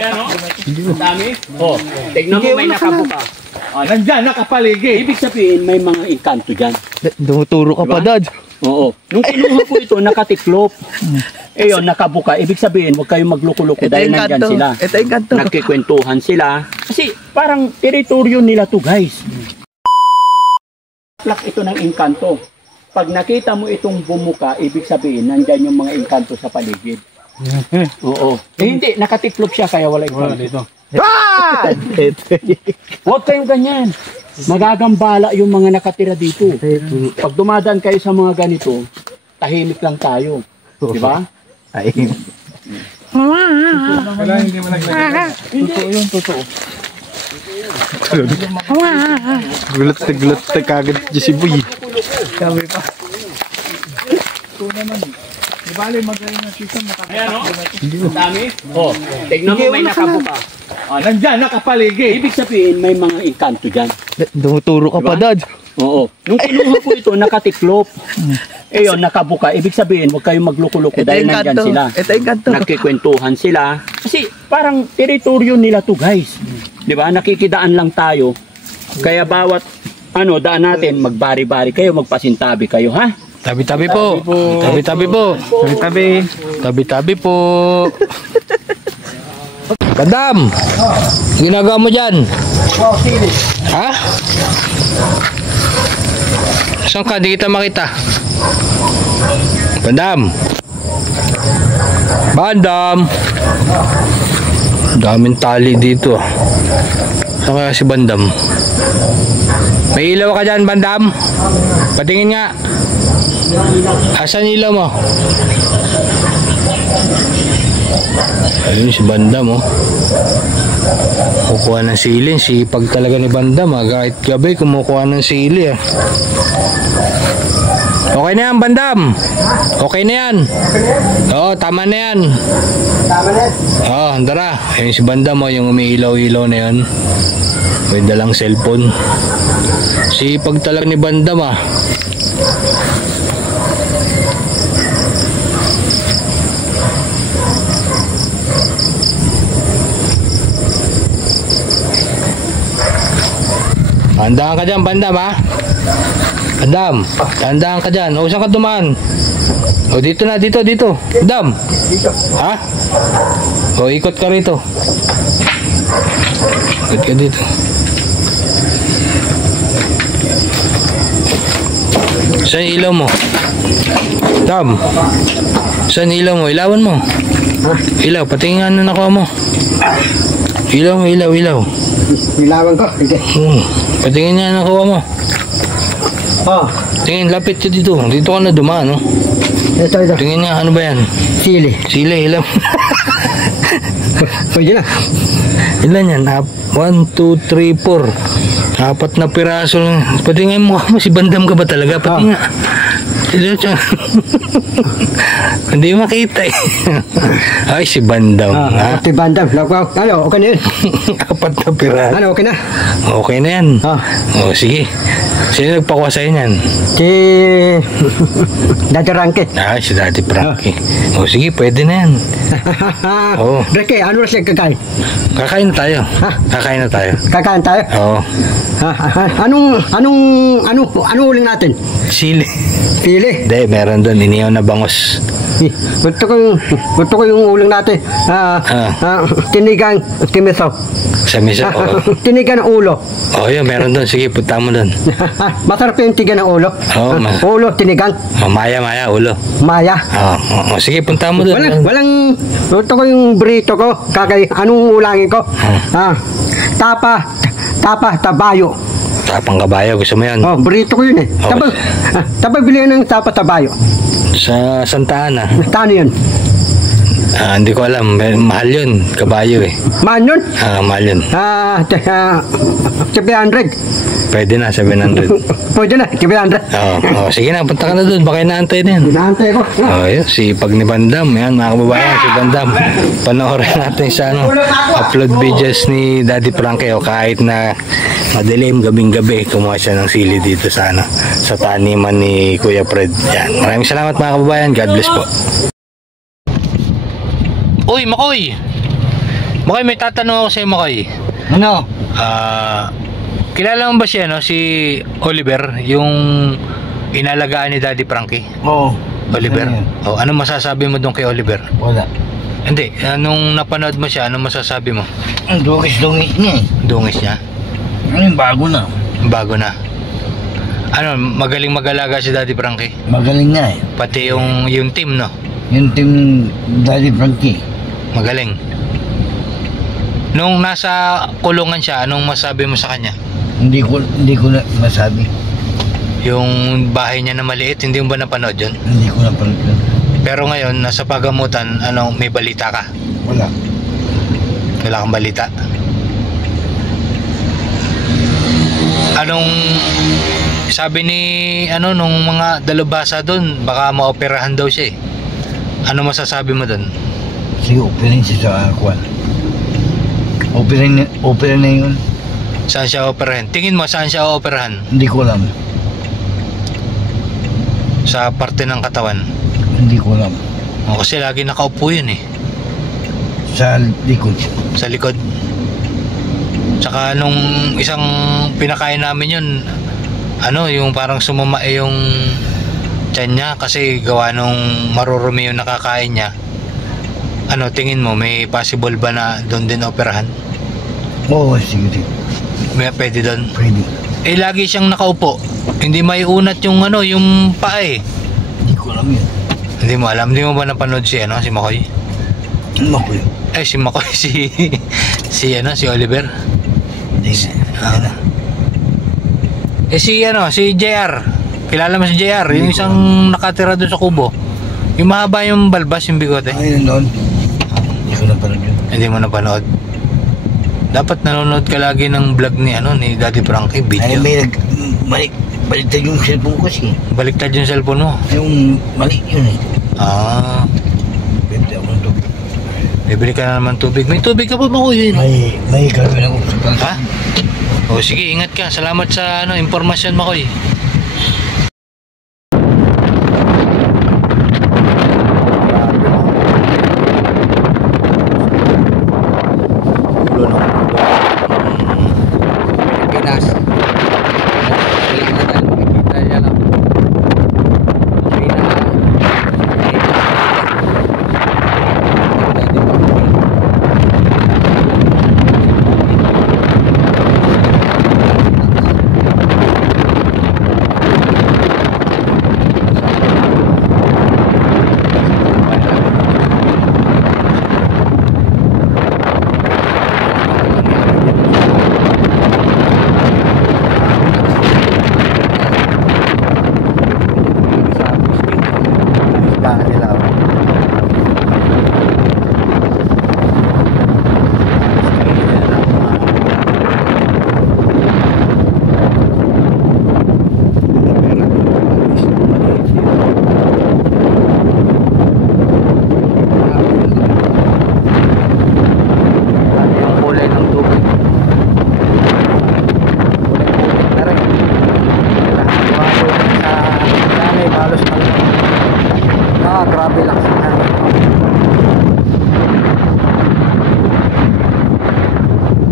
Ayan o. Ang dami. O, tignan mo may nakabuka. Nandyan, nakapaligid. Ibig sabihin may mga engkanto dyan. Dumuturo ka pa, Dad. Oo. Nung kinuha ko ito, nakatiklop. Eh yun, nakabuka. Ibig sabihin, huwag kayong magloko-loko dahil nandyan sila. Ito yung kanto. Nagkikwentuhan sila. Kasi parang teritoryo nila to, guys. Plak ito ng engkanto. Pag nakita mo itong bumuka, ibig sabihin, nandyan yung mga engkanto sa paligid. Oo. Eh hindi, nakatiklop siya kaya wala engkanto dito. Huwag kayong ganyan. Magagambala yung mga nakatira dito. Pag dumadaan kayo sa mga ganito, tahimik lang tayo. Di ba? Tahimik. Wala, hindi mo naglagay. Totoo yun, totoo. Gulat na kagad dyan si Boy. Sabi pa. Ito naman. Di bali, magaling na system. Ayan o. Ang dami. O, tignan mo may nakabuka. Nandyan, nakapaligid. Ibig sabihin may mga engkanto dyan. Dumuturo ka pa, Dad. Oo. Nung kinuha ko ito, nakatiklop. Eh yun, nakabuka. Ibig sabihin, huwag kayong magloko-loko dahil nandyan sila. Ito yung kanto. Nagkikwentuhan sila. Kasi parang teritoryo nila to, guys. Di ba? Nakikidaan lang tayo. Kaya bawat daan natin, magbari-bari kayo, magpasintabi kayo, ha? Tabi-tabi po. Tabi-tabi po. Tabi-tabi. Tabi-tabi po. Bandam! Ginagawa mo dyan? Ha? Saan ka? Di kita makita. Bandam! Bandam! Daming tali dito. Saan kaya si Bandam? May ilaw ka dyan, Bandam? Patingin nga. Asan ilaw mo? Ayun si Bandam, oh. Kukuha ng sili. Sipag talaga ni Bandam, ah. Kahit gabi kumukuha ng sili, ah. Okay na yan, Bandam. Okay na yan. Oo, tama na yan. Oo, tara. Ayun si Bandam, oh. Yung umiilaw-ilaw na yan. May dalang cellphone. Sipag talaga ni Bandam, ah. Handaan ka dyan, Bandam, ha? Bandam, handaan ka dyan. O, saan ka dumaan? O, dito na, dito. Bandam. Ha? O, ikot ka rito. Ikot ka dito. Saan ilaw mo? Bandam. Saan ilaw mo? Ilawan mo. Ilaw, patingin nga na nakuha mo. Ilaw. Ilawan ko. Patingin niya nakuha mo. Tingin, lapit ka dito. Dito ka na dumaan, no? Ito. Tingin nga, ano ba yan? Sili, ilaw. Pwede na. Ilan yan? 1, 2, 3, 4. 4 na piraso. Patingin mo, si Bandam ka ba talaga? Patingin nga. Hindi makita eh. Ay, si Bandam. Si Bandam. Ano, okay na yun? 4 na piraso. Ano, okay na? Okay na yan. O, sige. Sino nagpakuha sa'yo niyan? Si Daddy Ranke. Si Daddy Frankie. O, sige, pwede na yan. Oo. Ranke, ano na siya kakain? Kakain na tayo. Kakain na tayo. Kakain tayo? Oo. Anong uling natin? Sili. Sili? Hindi, meron doon. Iniyaw na bangos. Gusto ko yung uling natin. Tinigang kimiso. Sa miso? Tinigang ng ulo. Yun, meron doon. Sige, punta mo doon. Masarap yung tigan ng ulo. Ulo, tinigang. Maya, ulo. Maya. Sige, punta mo doon. Walang, gusto ko yung burrito ko. Anong ulangin ko? Tabayo. Tapang kabayo, gusto mo yan? Burrito ko yun eh. Tapos bilihan ng tabayo. Sa Santa Ana. Tano yun? Hindi ko alam. Mahal yun. Kabayo eh. Mahal yun? Mahal yun. 700. Pwede na, 700. Pwede na, 700. Sige na, punta ka na doon. Baka inaantay na yan. Inaantay ko. Yun, si Pag ni Bandam. Yan, mga kababayan, si Bandam. Panoorin natin sa upload videos ni Daddy Frankie. Kahit na madilim, gabing-gabi, kumuha siya ng sili dito sa taniman ni Kuya Fred. Yan. Maraming salamat mga kababayan. God bless po. Uy, Makoy! Makoy, may tatanong ako sa'yo, Makoy. Ano? Kilala mo ba siya, no? Si Oliver, yung inalagaan ni Daddy Frankie? Oo. Oliver? Ano Oh, ano masasabi mo doon kay Oliver? Wala. Hindi, nung napanood mo siya, ano masasabi mo? Ang dungis-dungis niya eh. Dungis niya? Ano bago na? Bago na. Ano, magaling mag-alaga si Daddy Frankie? Magaling nga eh. Pati yung team, no? Yung team Daddy Frankie. Magaling. Nung nasa kulungan siya, anong masabi mo sa kanya? Hindi ko na masabi. Yung bahay niya na maliit, hindi mo ba napanood yun? Hindi ko na panood yun. Pero ngayon, nasa pagamutan, ano, may balita ka? Wala. Wala kang balita? Anong sabi ni nung mga dalubhasa doon, baka maoperahan daw siya eh. Ano masasabi mo doon? Sige, operahin siya sa Aquan. Opera na yun. Saan siya operahan? Tingin mo saan siya operahan? Hindi ko alam. Sa parte ng katawan? Hindi ko alam. O, kasi lagi nakaupo yun eh. Sa likod. Sa likod. Tsaka nung isang pinakain namin yun, yung parang sumama yung tiyan niya kasi gawa nung marurumi yung nakakain niya. Tingin mo, may possible ba na doon din operahan? Oo, sige. May pwede doon? Pwede. Eh, lagi siyang nakaupo. Hindi may unat yung yung paa eh. Hindi ko alam yun. Hindi mo alam? Hindi mo ba napanood si Makoy? Makoy. Si Makoy, si Oliver. Hindi na. Si JR. Kilala mo si JR? Yung isang nakatira doon sa kubo. Yung mahaba yung balbas, yung bigote. Ayun noon. Hindi ko napanood yun. Hindi mo napanood. Dapat nanonood ka lagi ng vlog ni Daddy Frankie, Ay, video. may baliktad yung cellphone ko kasi. Baliktad yung cellphone mo. Yung mali yun eh. Bibili ako ng tubig. Bibili ka na naman tubig. May tubig ka pa ba ko yun? May gagawin ako sa kanto. Ha? O sige, ingat ka. Salamat sa impormasyon, Makoy.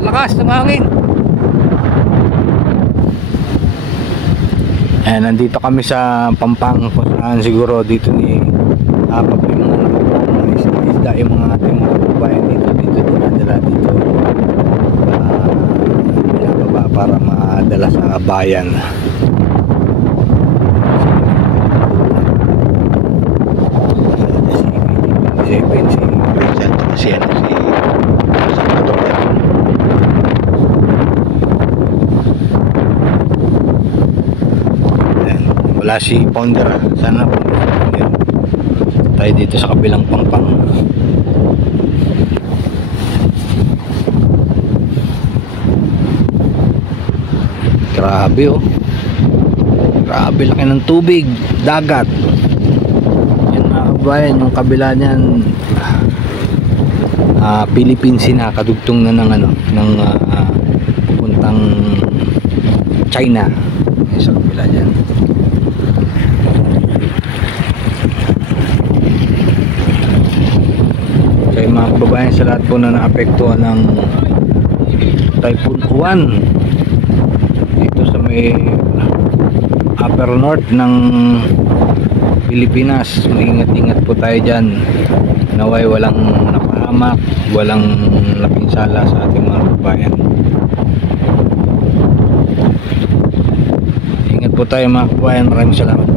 Lakas ng hangin. Nandito kami sa Pampang kung saan siguro dito ni Papa yung mga isda yung mga ating mga kabayan dito dinadala dito pinababa para madala sa bayan. Wala si Pounder. Sana Pounder. Tayo dito sa kabilang Pampang. Grabe oh. Grabe laki ng tubig, dagat. Yan mga kabayan, yung kabila niyan Philippines na kadugtong na ng puntang China. Yan sa kabila niyan. Kaya mga kababayan, sa lahat po na naapektuhan ng Typhoon Uwan dito sa may upper north ng Pilipinas, maingat-ingat po tayo dyan. Naway walang napahamak, walang napinsala sa ating mga kababayan. Ingat po tayo mga kababayan. Maraming salamat.